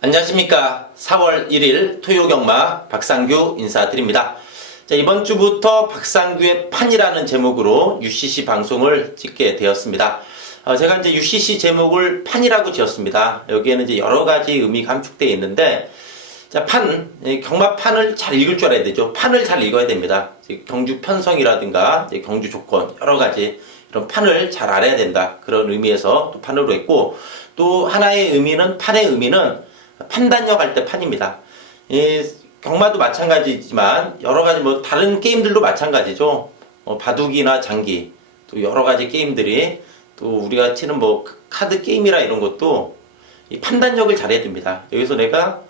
안녕하십니까. 4월 1일 토요경마 박상규 인사드립니다. 자, 이번 주부터 박상규의 판이라는 제목으로 UCC 방송을 찍게 되었습니다. 제가 이제 UCC 제목을 판이라고 지었습니다. 여기에는 이제 여러 가지 의미가 함축되어 있는데, 자, 경마판을 잘 읽을 줄 알아야 되죠. 판을 잘 읽어야 됩니다. 경주 편성이라든가 경주 조건, 여러 가지 이런 판을 잘 알아야 된다. 그런 의미에서 또 판으로 했고, 또 하나의 의미는, 판의 의미는 판단력 할 때 판입니다. 경마도 마찬가지지만 여러 가지 다른 게임들도 마찬가지죠. 바둑이나 장기, 또 여러 가지 게임들이, 또 우리가 치는 카드 게임이라 이런 것도 이 판단력을 잘해야 됩니다. 여기서 내가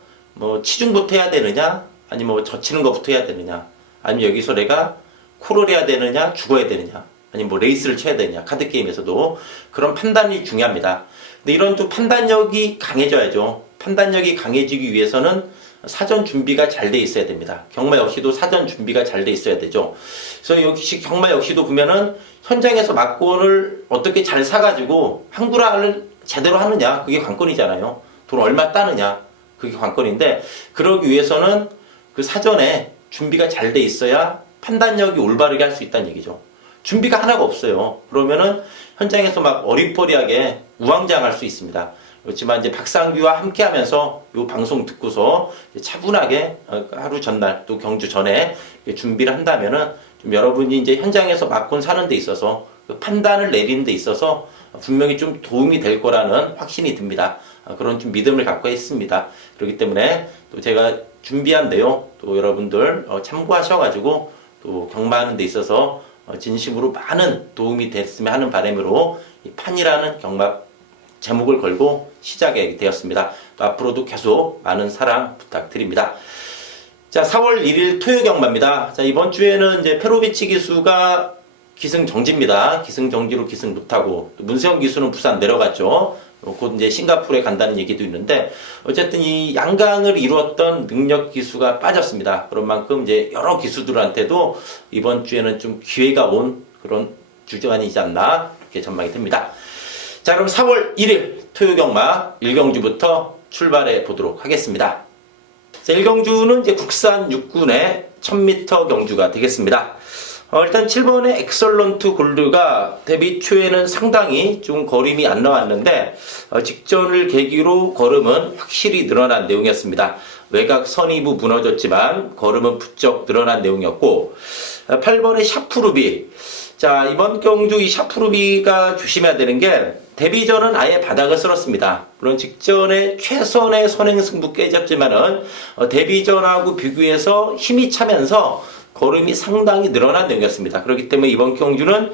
치중부터 해야 되느냐, 아니면 젖히는 것부터 해야 되느냐, 아니면 여기서 내가 콜을 해야 되느냐, 죽어야 되느냐, 아니면 레이스를 쳐야 되느냐, 카드 게임에서도 그런 판단이 중요합니다. 근데 이런 좀 판단력이 강해져야죠. 판단력이 강해지기 위해서는 사전 준비가 잘 돼 있어야 됩니다. 경마 역시도 사전 준비가 잘 돼 있어야 되죠. 그래서 역시 경마 역시도 보면은 현장에서 막권을 어떻게 잘 사가지고 한구라를 제대로 하느냐, 그게 관건이잖아요. 돈 얼마 따느냐, 그게 관건인데, 그러기 위해서는 그 사전에 준비가 잘 돼 있어야 판단력이 올바르게 할 수 있다는 얘기죠. 준비가 하나가 없어요. 그러면은 현장에서 어리버리하게 우왕좌왕할 수 있습니다. 그렇지만 이제 박상규와 함께 하면서 이 방송 듣고서 차분하게 하루 전날 또 경주 전에 준비를 한다면은 좀 여러분이 이제 현장에서 막권 사는 데 있어서 그 판단을 내리는 데 있어서 분명히 좀 도움이 될 거라는 확신이 듭니다. 그런 좀 믿음을 갖고 있습니다. 그렇기 때문에 또 제가 준비한 내용 또 여러분들 참고하셔가지고 또 경마하는 데 있어서 진심으로 많은 도움이 됐으면 하는 바람으로 이 판이라는 경마 제목을 걸고 시작이 되었습니다. 또 앞으로도 계속 많은 사랑 부탁드립니다. 자, 4월 1일 토요경마입니다. 자, 이번 주에는 이제 페로비치 기수가 기승정지입니다. 기승정지로 기승 못하고, 문세영 기수는 부산 내려갔죠. 곧 이제 싱가포르에 간다는 얘기도 있는데, 어쨌든 이 양강을 이루었던 능력 기수가 빠졌습니다. 그런 만큼 이제 여러 기수들한테도 이번 주에는 좀 기회가 온 그런 주간이지 않나, 이렇게 전망이 됩니다. 자, 그럼 4월 1일 토요경마 1경주부터 출발해 보도록 하겠습니다. 자, 1경주는 이제 국산 6군의 1000m 경주가 되겠습니다. 일단 7번의 엑설런트 골드가 데뷔 초에는 상당히 좀 걸음이 안 나왔는데, 직전을 계기로 걸음은 확실히 늘어난 내용이었습니다. 외곽 선의부 무너졌지만 걸음은 부쩍 늘어난 내용이었고, 8번의 샤프루비. 자, 이번 경주 이 샤프루비가 조심해야 되는 게, 데뷔전은 아예 바닥을 쓸었습니다. 물론 직전에 최선의 선행승부 깨졌지만은 데뷔전하고 비교해서 힘이 차면서 걸음이 상당히 늘어난 내용이었습니다. 그렇기 때문에 이번 경주는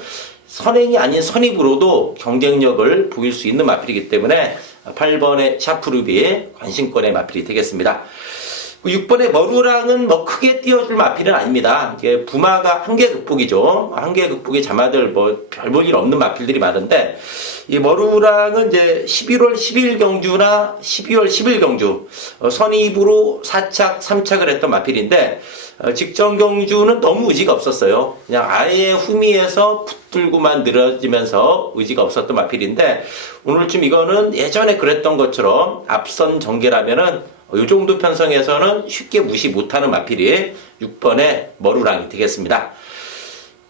선행이 아닌 선입으로도 경쟁력을 보일 수 있는 마필이기 때문에 8번의 샤프루비의 관심권의 마필이 되겠습니다. 6번의 머루랑은 크게 띄워줄 마필은 아닙니다. 이게 부마가 한계 극복이죠. 한계 극복의 자마들 별 볼 일 없는 마필들이 많은데, 이 머루랑은 이제 11월 10일 경주나 12월 10일 경주 선입으로 4착, 3착을 했던 마필인데, 직전 경주는 너무 의지가 없었어요. 그냥 아예 후미에서 붙들고만 늘어지면서 의지가 없었던 마필인데, 오늘쯤 이거는 예전에 그랬던 것처럼 앞선 전개라면은 이 정도 편성에서는 쉽게 무시 못하는 마필이 6번의 머루랑이 되겠습니다.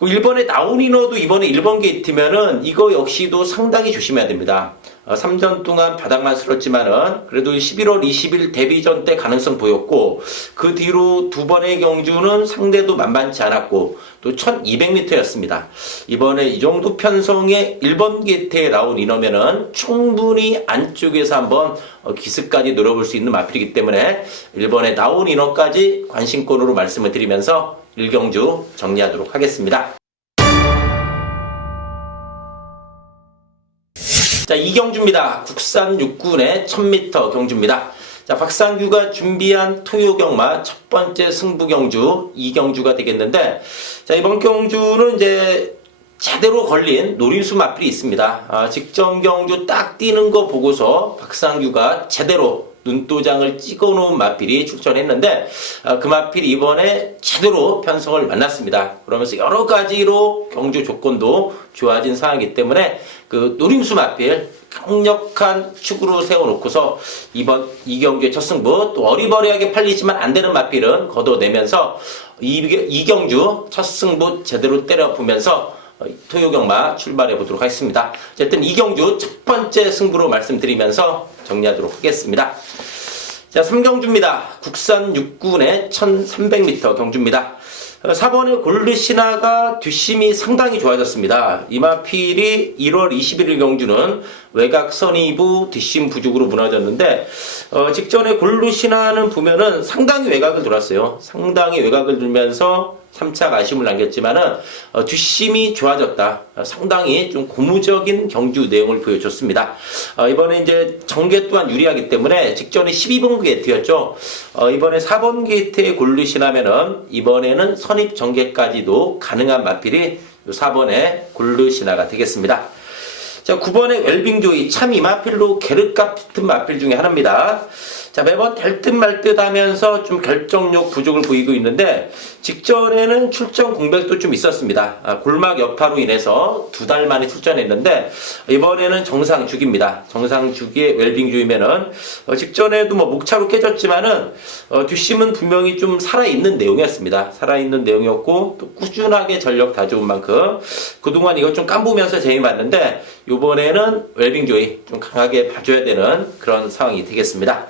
1번의 나온이너도 이번에 1번 게이트면은 이거 역시도 상당히 조심해야 됩니다. 3전 동안 바닥만 쓸었지만은 그래도 11월 20일 데뷔전 때 가능성 보였고, 그 뒤로 두 번의 경주는 상대도 만만치 않았고 또 1200m였습니다. 이번에 이 정도 편성의 1번 게이트에 나온 이너면은 충분히 안쪽에서 한번 기습까지 노려볼 수 있는 마필이기 때문에 1번에 나온 이너까지 관심권으로 말씀을 드리면서 1경주 정리하도록 하겠습니다. 자, 2경주입니다. 국산 6군의 1000m 경주입니다. 자, 박상규가 준비한 토요경마 첫 번째 승부 경주 2경주가 되겠는데, 자, 이번 경주는 이제 제대로 걸린 노림수 마필이 있습니다. 직전 경주 딱 뛰는 거 보고서 박상규가 제대로 눈도장을 찍어놓은 마필이 출전했는데, 그 마필이 이번에 제대로 편성을 만났습니다. 그러면서 여러 가지로 경주 조건도 좋아진 상황이기 때문에 그 노림수 마필 강력한 축으로 세워놓고서 이번 이 경주의 첫 승부, 또 어리버리하게 팔리지만 안 되는 마필은 걷어내면서 이경주 첫 승부 제대로 때려보면서 토요경마 출발해 보도록 하겠습니다. 어쨌든 이경주 첫 번째 승부로 말씀드리면서 정리하도록 하겠습니다. 자, 3경주입니다. 국산 6군의 1300m 경주입니다. 4번의 골드신화가 뒷심이 상당히 좋아졌습니다. 이마필이 1월 21일 경주는 외곽 선이부 뒷심 부족으로 무너졌는데 직전에 골드신화는 보면은 상당히 외곽을 돌았어요. 상당히 외곽을 돌면서 3차 아쉬움을 남겼지만은 뒷심이 좋아졌다. 상당히 좀 고무적인 경주 내용을 보여줬습니다. 이번에 이제 전개 또한 유리하기 때문에 직전에 12번 게이트였죠. 이번에 4번 게이트에 골드신화면은 이번에는 선입 전개까지도 가능한 마필이 4번의 골드신화가 되겠습니다. 자, 9번의 웰빙조이 참 이 마필로 게르 같은 마필 중에 하나입니다. 자, 매번 될 듯 말 듯 하면서 좀 결정력 부족을 보이고 있는데 직전에는 출전 공백도 좀 있었습니다. 골막 여파로 인해서 2달 만에 출전했는데 이번에는 정상주기입니다. 정상주기의 웰빙조이면은 직전에도 뭐 목차로 깨졌지만은 뒷심은 분명히 좀 살아있는 내용이었습니다. 살아있는 내용이었고 또 꾸준하게 전력 다 좋은 만큼 그동안 이거 좀 깜보면서 재미봤는데 이번에는 웰빙조이 좀 강하게 봐줘야 되는 그런 상황이 되겠습니다.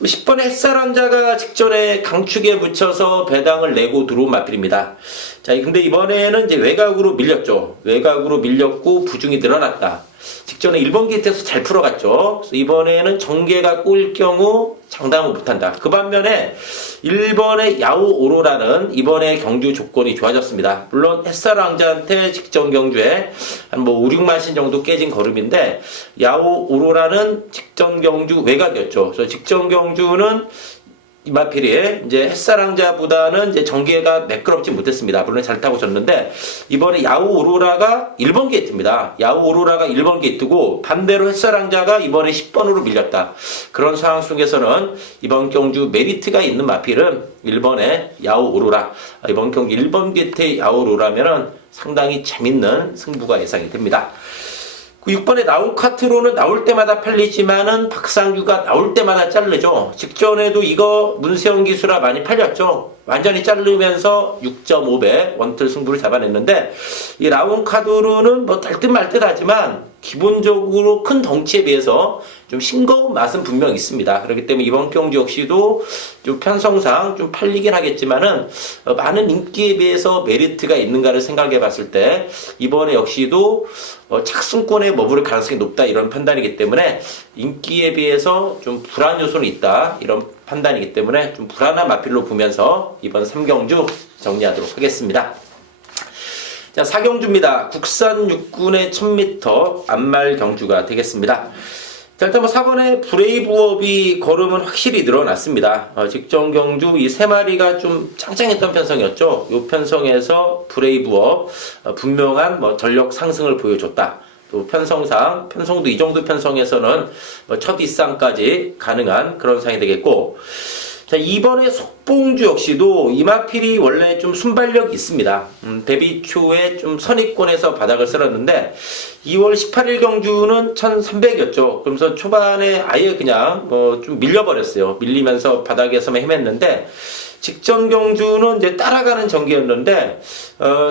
10번의 햇살왕자가 직전에 강축에 붙여서 배당을 내고 들어온 마필입니다. 자, 근데 이번에는 이제 외곽으로 밀렸죠. 외곽으로 밀렸고 부중이 늘어났다. 직전에 1번 게이트에서 잘 풀어갔죠. 그래서 이번에는 전개가 꼬일 경우 장담을 못한다. 그 반면에 1번의 야오 오로라는 이번에 경주 조건이 좋아졌습니다. 물론 햇살왕자한테 직전 경주에 한 뭐 5, 6만신 정도 깨진 걸음인데 야오 오로라는 직전 경주 외곽이었죠. 그래서 직전 경주는 이마필이 이제 햇살왕자보다는 이제 전개가 매끄럽지 못했습니다. 물론 잘 타고 졌는데 이번에 야오 오로라가 1번 게이트입니다. 야오 오로라가 1번 게이트고 반대로 햇살왕자가 이번에 10번으로 밀렸다. 그런 상황 속에서는 이번 경주 메리트가 있는 마필은 1번의 야오 오로라. 이번 경주 1번 게이트의 야오 오로라면은 상당히 재밌는 승부가 예상이 됩니다. 6번에 나우카트로는 나올 때마다 팔리지만은 박상규가 나올 때마다 자르죠. 직전에도 이거 문세영 기수라 많이 팔렸죠. 완전히 자르면서 6.5배 원틀 승부를 잡아냈는데 이 나우카트로는 뭐 될 듯 말 듯 하지만 기본적으로 큰 덩치에 비해서 좀 싱거운 맛은 분명 있습니다. 그렇기 때문에 이번 경주 역시도 좀 편성상 좀 팔리긴 하겠지만은 많은 인기에 비해서 메리트가 있는가를 생각해 봤을 때 이번에 역시도 착승권에 머무를 가능성이 높다 이런 판단이기 때문에 인기에 비해서 좀 불안 요소는 있다 이런 판단이기 때문에 좀 불안한 마필로 보면서 이번 3경주 정리하도록 하겠습니다. 자, 4경주입니다. 국산 6군의 1000m 암말 경주가 되겠습니다. 자, 일단 뭐 4번의 브레이브업이 걸음은 확실히 늘어났습니다. 직전 경주 이 3마리가 좀 짱짱했던 편성이었죠. 이 편성에서 브레이브업 분명한 뭐 전력 상승을 보여줬다. 또 편성도 이 정도 편성에서는 첫 입상까지 가능한 그런 상황이 되겠고, 자, 이번에 속봉주 역시도 이마필이 원래 좀 순발력이 있습니다. 데뷔 초에 좀 선입권에서 바닥을 쓸었는데 2월 18일 경주는 1300이었죠. 그러면서 초반에 아예 그냥 좀 밀려버렸어요. 밀리면서 바닥에서만 헤맸는데 직전 경주는 이제 따라가는 전개였는데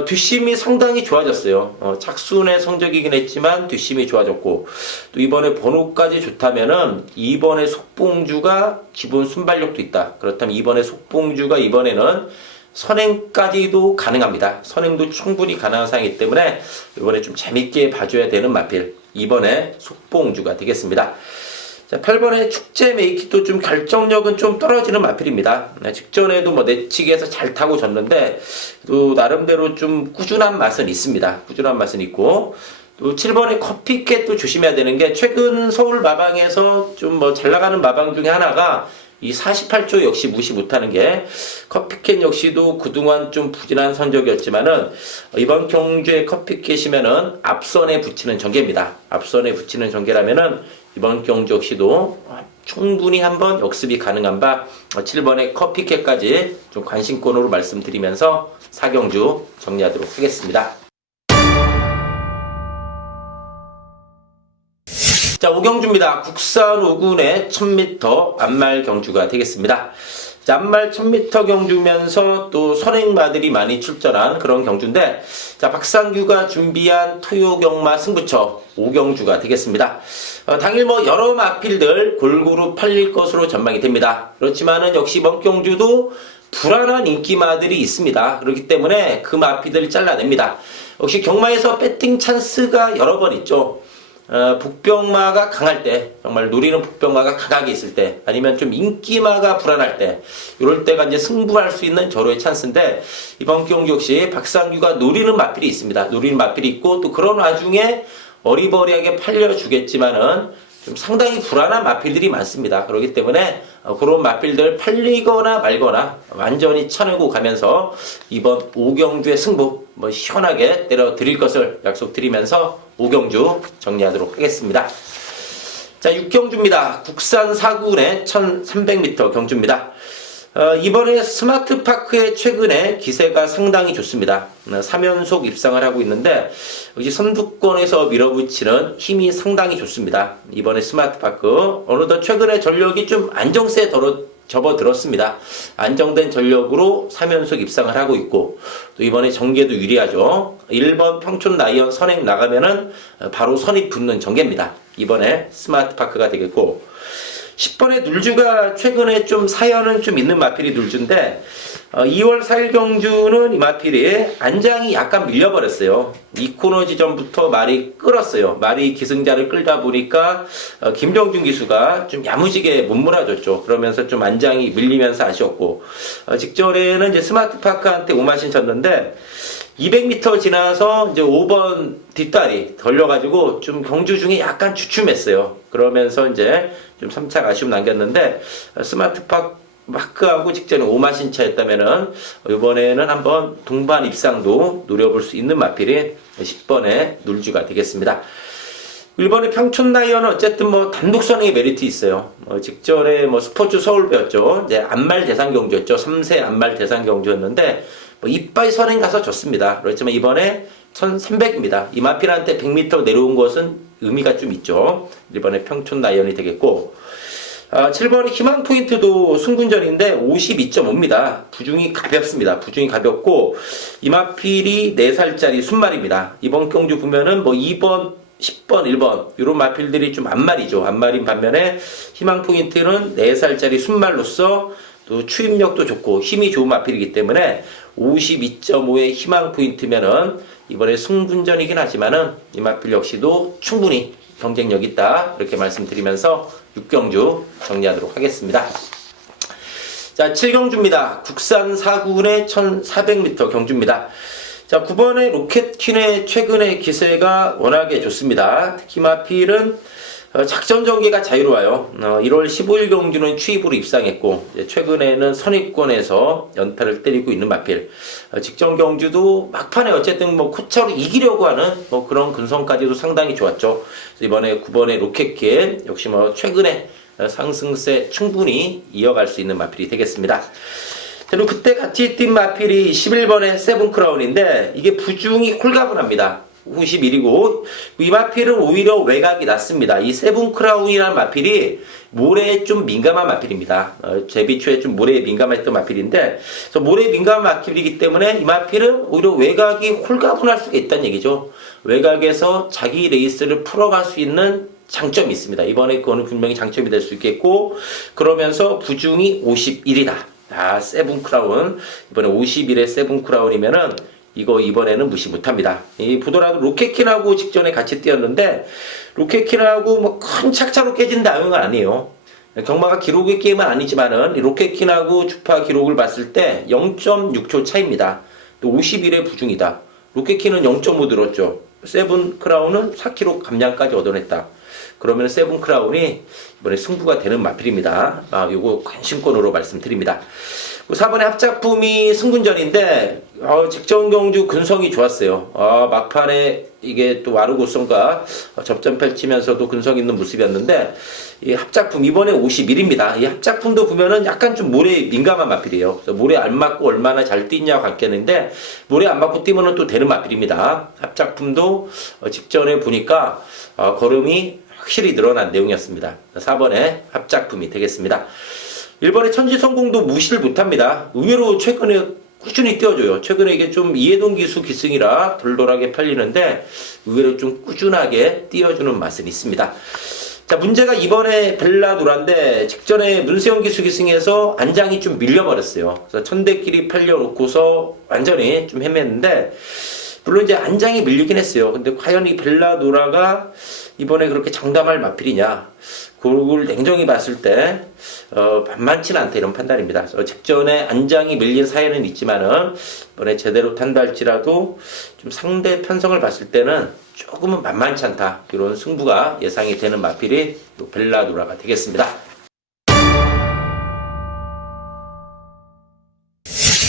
뒷심이 상당히 좋아졌어요. 착순의 성적이긴 했지만 뒷심이 좋아졌고 또 이번에 번호까지 좋다면은 이번에 속봉주가 기본 순발력도 있다. 그렇다면 이번에 속봉주가 이번에는 선행까지도 가능합니다. 선행도 충분히 가능한 상황이기 때문에 이번에 좀 재밌게 봐줘야 되는 마필 이번에 속봉주가 되겠습니다. 자, 8번의 축제 메이킷도 좀 결정력은 좀 떨어지는 마필입니다. 직전에도 뭐 내치기에서 잘 타고 졌는데 또 나름대로 좀 꾸준한 맛은 있습니다. 꾸준한 맛은 있고 또 7번의 커피캣도 조심해야 되는 게 최근 서울 마방에서 좀 뭐 잘 나가는 마방 중에 하나가 이 48조 역시 무시 못하는 게 커피캣 역시도 그동안 좀 부진한 성적이었지만은 이번 경주의 커피캣이면은 앞선에 붙이는 전개입니다. 앞선에 붙이는 전개라면은 이번 경주 역시도 충분히 한번 역습이 가능한 바 7번의 커피캣까지 좀 관심권으로 말씀드리면서 4경주 정리하도록 하겠습니다. 자, 오경주입니다. 국산 5군의 1000m 앞말 경주가 되겠습니다. 자, 앞말 1000m 경주면서 또 선행마들이 많이 출전한 그런 경주인데, 자, 박상규가 준비한 토요경마 승부처 오경주가 되겠습니다. 당일 여러 마필들 골고루 팔릴 것으로 전망이 됩니다. 그렇지만은 역시 이번 경주도 불안한 인기마들이 있습니다. 그렇기 때문에 그 마필들을 잘라냅니다. 역시 경마에서 배팅 찬스가 여러 번 있죠. 복병마가 강할 때, 정말 노리는 복병마가 강하게 있을 때, 아니면 좀 인기마가 불안할 때, 이럴 때가 이제 승부할 수 있는 절호의 찬스인데, 이번 경주 역시 박상규가 노리는 마필이 있습니다. 노리는 마필이 있고, 또 그런 와중에 어리버리하게 팔려주겠지만은 좀 상당히 불안한 마필들이 많습니다. 그렇기 때문에 그런 마필들 팔리거나 말거나 완전히 쳐내고 가면서 이번 오경주의 승부 시원하게 때려드릴 것을 약속드리면서 오경주 정리하도록 하겠습니다. 자, 6경주입니다. 국산 4군의 1300m 경주입니다. 이번에 스마트파크의 최근에 기세가 상당히 좋습니다. 3연속 입상을 하고 있는데 역시 선두권에서 밀어붙이는 힘이 상당히 좋습니다. 이번에 스마트파크 어느덧 최근에 전력이 좀 안정세에 접어들었습니다. 안정된 전력으로 3연속 입상을 하고 있고, 또 이번에 전개도 유리하죠. 1번 평촌 라이언 선행 나가면은 바로 선이 붙는 전개입니다. 이번에 스마트파크가 되겠고, 10번의 눌주가 최근에 좀 사연은 좀 있는 마필이 눌주인데, 2월 4일 경주는 이 마필이 안장이 약간 밀려버렸어요. 이 코너 지점부터 말이 끌었어요. 말이 기승자를 끌다 보니까 김정준 기수가 좀 야무지게 못 몰아줬죠. 그러면서 좀 안장이 밀리면서 아쉬웠고, 직전에는 이제 스마트파크한테 오마신 쳤는데 200m 지나서 이제 5번 뒷다리 걸려가지고 좀 경주 중에 약간 주춤했어요. 그러면서 이제 좀 3차 아쉬움 남겼는데, 스마트파크하고 직전에 오마신 차였다면은 이번에는 한번 동반 입상도 노려볼 수 있는 마필이 10번의 눌주가 되겠습니다. 1번의 평촌 라이언은 어쨌든 단독 선행의 메리트 있어요. 직전에 스포츠 서울 배웠죠. 이제 안말 대상 경주였죠. 3세 안말 대상 경주였는데 이빠이 선행 가서 졌습니다. 그렇지만 이번에 1300입니다. 이 마필한테 100m 내려온 것은 의미가 좀 있죠. 1번에 평촌 라이언이 되겠고, 7번의 희망 포인트도 승군전인데 52.5입니다. 부중이 가볍습니다. 부중이 가볍고, 이 마필이 4살짜리 순말입니다. 이번 경주 보면은 2번, 10번, 1번 이런 마필들이 좀 안말이죠. 안말인 반면에 희망 포인트는 4살짜리 순말로서 또 추임력도 좋고 힘이 좋은 마필이기 때문에 52.5의 희망 포인트면은 이번에 승분전이긴 하지만은 이 마필 역시도 충분히 경쟁력 있다, 이렇게 말씀드리면서 6경주 정리하도록 하겠습니다. 자, 7경주입니다. 국산 4군의 1400m 경주입니다. 자, 9번의 로켓퀸의 최근의 기세가 워낙에 좋습니다. 특히 마필은 작전 전개가 자유로워요. 1월 15일 경주는 추입으로 입상했고, 최근에는 선입권에서 연타를 때리고 있는 마필. 직전 경주도 막판에 어쨌든 코차로 이기려고 하는 그런 근성까지도 상당히 좋았죠. 이번에 9번의 로켓퀸 역시 최근에 상승세 충분히 이어갈 수 있는 마필이 되겠습니다. 그리고 그때 같이 뛴 마필이 11번의 세븐크라운인데 이게 부중이 홀가분합니다. 91이고 이 마필은 오히려 외곽이 낮습니다. 이 세븐크라운이라는 마필이 모래에 좀 민감한 마필입니다. 제비초에 좀 모래에 민감했던 마필인데, 그래서 모래에 민감한 마필이기 때문에 이 마필은 오히려 외곽이 홀가분할 수가 있다는 얘기죠. 외곽에서 자기 레이스를 풀어갈 수 있는 장점이 있습니다. 이번에 그거는 분명히 장점이 될 수 있겠고, 그러면서 부중이 51이다. 세븐크라운. 이번에 51의 세븐크라운이면은 이거 이번에는 무시 못합니다. 보더라도 로켓킨하고 직전에 같이 뛰었는데 로켓킨하고 큰 착차로 깨진 다음은 아니에요. 경마가 기록의 게임은 아니지만은 로켓킨하고 주파 기록을 봤을 때 0.6초 차이입니다. 또 51의 부중이다. 로켓킨은 0.5 들었죠. 세븐크라운은 4kg 감량까지 얻어냈다. 그러면 세븐크라운이 이번에 승부가 되는 마필입니다. 요거 관심권으로 말씀드립니다. 4번의 합작품이 승군전인데 직전 경주 근성이 좋았어요. 막판에 이게 또 와르고성과 접전 펼치면서도 근성 있는 모습이었는데, 이 합작품 이번에 51입니다. 이 합작품도 보면은 약간 좀 모래에 민감한 마필이에요. 그래서 모래 안 맞고 얼마나 잘 뛰냐고 관계했는데 모래 안 맞고 뛰면은 또 되는 마필입니다. 합작품도 직전에 보니까 걸음이 확실히 늘어난 내용이었습니다. 4번의 합작품이 되겠습니다. 1번의 천지성공도 무시를 못합니다. 의외로 최근에 꾸준히 띄워줘요. 최근에 이게 좀 이해동 기수 기승이라 덜덜하게 팔리는데 의외로 좀 꾸준하게 띄워주는 맛은 있습니다. 자, 문제가 이번에 벨라도라인데 직전에 문세영 기수 기승에서 안장이 좀 밀려버렸어요. 그래서 천대끼리 팔려놓고서 완전히 좀 헤맸는데 물론 이제 안장이 밀리긴 했어요. 근데 과연 이 벨라도라가 이번에 그렇게 장담할 마필이냐? 그걸 냉정히 봤을 때 만만치는 않다 이런 판단입니다. 그래서 직전에 안장이 밀린 사연은 있지만은 이번에 제대로 탄달지라도 좀 상대 편성을 봤을 때는 조금은 만만치 않다 이런 승부가 예상이 되는 마필이 벨라도라가 되겠습니다.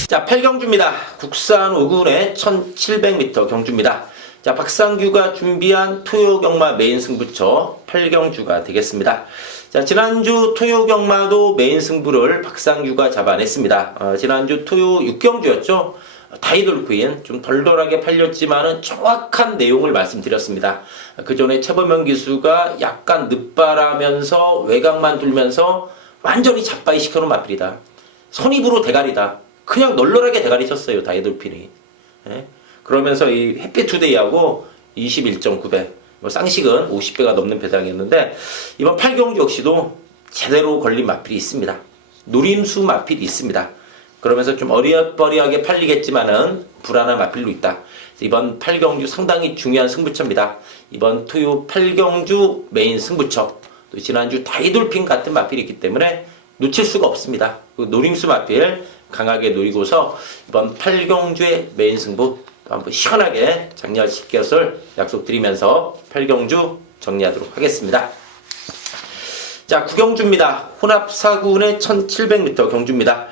자, 8경주입니다. 국산 5군의 1700m 경주입니다. 자, 박상규가 준비한 토요경마 메인 승부처 8경주가 되겠습니다. 자, 지난주 토요경마도 메인 승부를 박상규가 잡아냈습니다. 지난주 토요 6경주였죠. 다이돌크인 좀 덜덜하게 팔렸지만은 정확한 내용을 말씀드렸습니다. 그 전에 최범현 기수가 약간 늦바라면서 외곽만 돌면서 완전히 잡바이 시켜놓은 마필이다. 선입으로 대가리다. 그냥 널널하게 대가리 쳤어요, 다이돌핀이. 예? 그러면서 이 햇빛투데이하고 21.9배, 쌍식은 50배가 넘는 배당이었는데, 이번 8경주 역시도 제대로 걸린 마필이 있습니다. 노림수 마필이 있습니다. 그러면서 좀 어리버리하게 팔리겠지만은 불안한 마필로 있다. 이번 8경주 상당히 중요한 승부처입니다. 이번 토요 8경주 메인 승부처, 또 지난주 다이돌핀 같은 마필이 있기 때문에 놓칠 수가 없습니다. 그 노림수 마필 강하게 노리고서 이번 8경주의 메인 승부 한번 시원하게 장렬시킬 것을 약속드리면서 8경주 정리하도록 하겠습니다. 자, 9경주입니다. 혼합 4군의 1700m 경주입니다.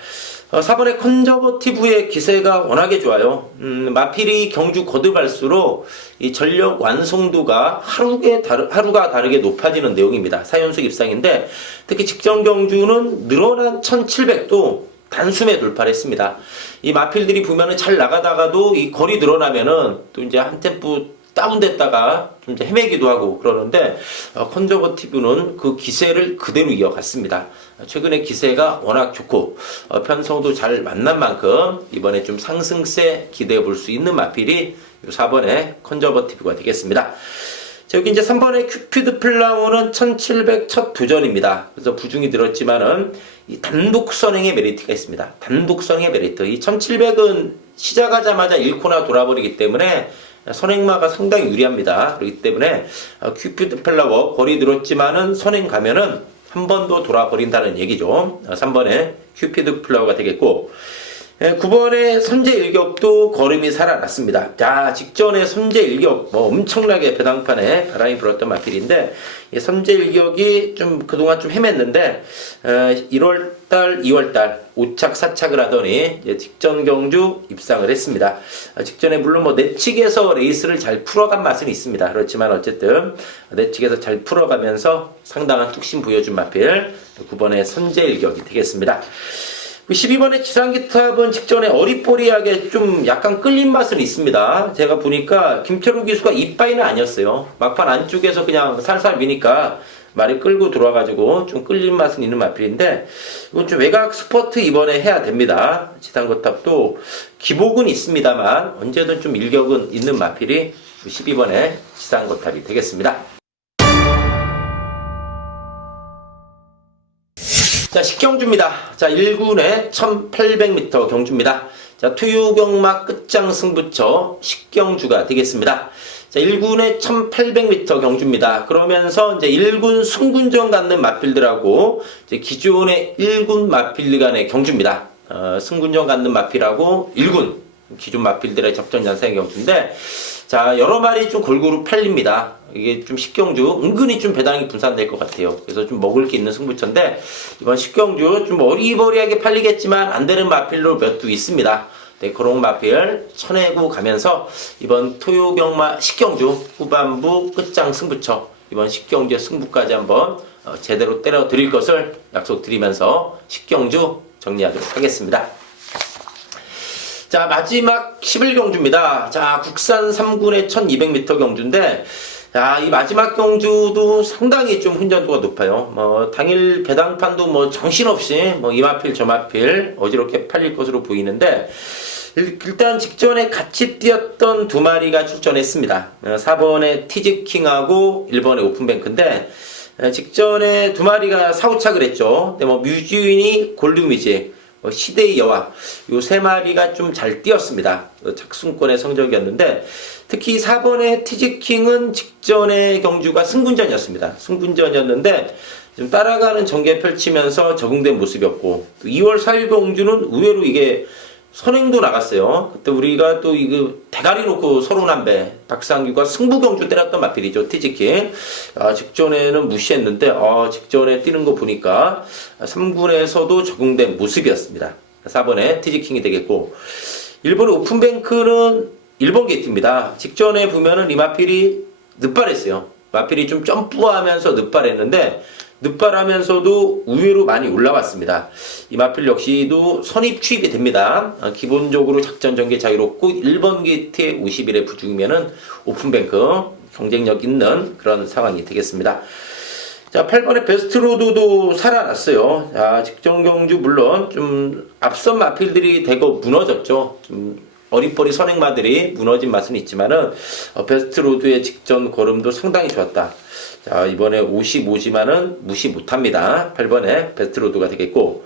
4번의 컨저버티브의 기세가 워낙에 좋아요. 마필이 경주 거듭할수록 이 전력 완성도가 하루가 다르게 높아지는 내용입니다. 4연속 입상인데 특히 직전 경주는 늘어난 1700도 단숨에 돌파를 했습니다. 이 마필들이 보면은 잘 나가다가도 이 거리 늘어나면은 또 이제 한 템포 다운됐다가 좀 이제 헤매기도 하고 그러는데 컨저버티브는 그 기세를 그대로 이어갔습니다. 최근에 기세가 워낙 좋고 편성도 잘 만난 만큼 이번에 좀 상승세 기대해 볼 수 있는 마필이 4번의 컨저버티브가 되겠습니다. 자, 여기 이제 3번의 큐피드 플라워는 1700 첫 도전입니다. 그래서 부중이 들었지만은 이 단독 선행의 메리트가 있습니다. 단독 선행의 메리트. 이 1700은 시작하자마자 1코나 돌아버리기 때문에 선행마가 상당히 유리합니다. 그렇기 때문에 큐피드 플라워 거리 들었지만은 선행 가면은 한 번 더 돌아버린다는 얘기죠. 3번에 큐피드 플라워가 되겠고 9번의 선제 일격도 걸음이 살아났습니다. 자, 직전에 선제 일격 엄청나게 배당판에 바람이 불었던 마필인데 이 선제 일격이 좀 그동안 좀 헤맸는데 1월달, 2월달 5착, 4착을 하더니 이제 직전 경주 입상을 했습니다. 직전에 물론 내측에서 레이스를 잘 풀어간 맛은 있습니다. 그렇지만 어쨌든 내측에서 잘 풀어가면서 상당한 뚝심 보여준 마필 9번의 선제 일격이 되겠습니다. 12번의 지상기탑은 직전에 어리뽀리하게 좀 약간 끌린 맛은 있습니다. 제가 보니까 김철우 기수가 이빠이는 아니었어요. 막판 안쪽에서 그냥 살살 미니까 말이 끌고 들어와가지고 좀 끌린 맛은 있는 마필인데 이건 좀 외곽 스퍼트 이번에 해야 됩니다. 지상거탑도 기복은 있습니다만 언제든 좀 일격은 있는 마필이 12번의 지상거탑이 되겠습니다. 자, 10경주입니다. 자, 1군의 1800m 경주입니다. 자, 토요경마 끝장 승부처 10경주가 되겠습니다. 자, 1군의 1800m 경주입니다. 그러면서 이제 1군 승군전 갖는 마필들하고 이제 기존의 1군 마필 간의 경주입니다. 승군전 갖는 마필하고 1군 기존 마필들의 접전 연상의 경주인데 자, 여러 마리 좀 골고루 팔립니다. 이게 좀 10경주 은근히 좀 배당이 분산될 것 같아요. 그래서 좀 먹을 게 있는 승부처인데 이번 10경주 좀 어리버리하게 팔리겠지만 안 되는 마필로 몇 두 있습니다. 네, 그런 마필 쳐내고 가면서 이번 토요경마 10경주 후반부 끝장 승부처 이번 10경주의 승부까지 한번 제대로 때려 드릴 것을 약속드리면서 10경주 정리하도록 하겠습니다. 자, 마지막 11경주입니다. 자, 국산 3군의 1200m 경주인데 자, 이 마지막 경주도 상당히 좀 훈련도가 높아요. 당일 배당판도 정신없이 이마필 저마필 어지럽게 팔릴 것으로 보이는데, 일단 직전에 같이 뛰었던 두 마리가 출전했습니다. 4번의 티즈킹하고 1번의 오픈뱅크인데, 직전에 두 마리가 사후착을 했죠. 근데 뮤지윈이 골드뮤직, 시대의 여왕, 요 세 마리가 좀 잘 뛰었습니다. 착순권의 성적이었는데, 특히 4번의 티즈킹은 직전의 경주가 승군전이었습니다. 승군전이었는데, 좀 따라가는 전개 펼치면서 적응된 모습이었고, 2월 4일 경주는 의외로 이게 선행도 나갔어요. 그때 우리가 또 이거 대가리 놓고 서른한배 박상규가 승부경주 때렸던 마필이죠. 티즈킹. 직전에는 무시했는데 직전에 뛰는 거 보니까 3군에서도 적응된 모습이었습니다. 4번에 티즈킹이 되겠고, 1번의 오픈뱅크는 1번 게이트입니다. 직전에 보면은 이 마필이 늦발했어요. 마필이 좀 점프하면서 늦발했는데, 늦발하면서도 의외로 많이 올라왔습니다. 이 마필 역시도 선입 취입이 됩니다. 기본적으로 작전 전개 자유롭고 1번 게이트에 50일에 부중이면은 오픈뱅크 경쟁력 있는 그런 상황이 되겠습니다. 자, 8번의 베스트로드도 살아났어요. 자, 직전 경주 물론 좀 앞선 마필들이 대거 무너졌죠. 좀 어리버리 선행마들이 무너진 맛은 있지만은 베스트로드의 직전 걸음도 상당히 좋았다. 자, 이번에 55지만은 무시 못합니다. 8번에 베스트로드가 되겠고,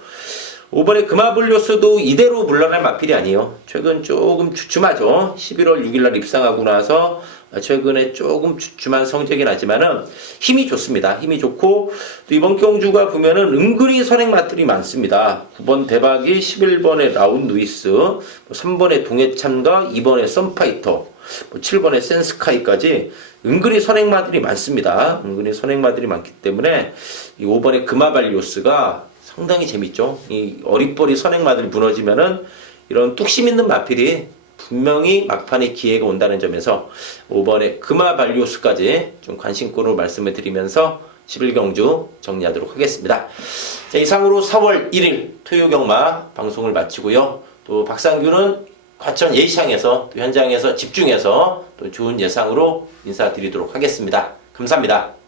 5번에 금화블리오스도 이대로 물러날 마필이 아니에요. 최근 조금 주춤하죠. 11월 6일날 입상하고 나서 최근에 조금 주춤한 성적이 나지만은 힘이 좋습니다. 힘이 좋고, 또 이번 경주가 보면은 은근히 선행마들이 많습니다. 9번 대박이, 11번에 라운 루이스, 3번에 동해참과 2번에 썬파이터, 7번에 센스카이까지 은근히 선행마들이 많습니다. 은근히 선행마들이 많기 때문에 이 5번의 금화발리오스가 상당히 재밌죠. 이 어리버리 선행마들 무너지면은 이런 뚝심 있는 마필이 분명히 막판에 기회가 온다는 점에서 5번의 금화발리오스까지 좀 관심권으로 말씀을 드리면서 11경주 정리하도록 하겠습니다. 자, 이상으로 4월 1일 토요경마 방송을 마치고요. 또 박상규는 과천 예시장에서 또 현장에서 집중해서 또 좋은 예상으로 인사드리도록 하겠습니다. 감사합니다.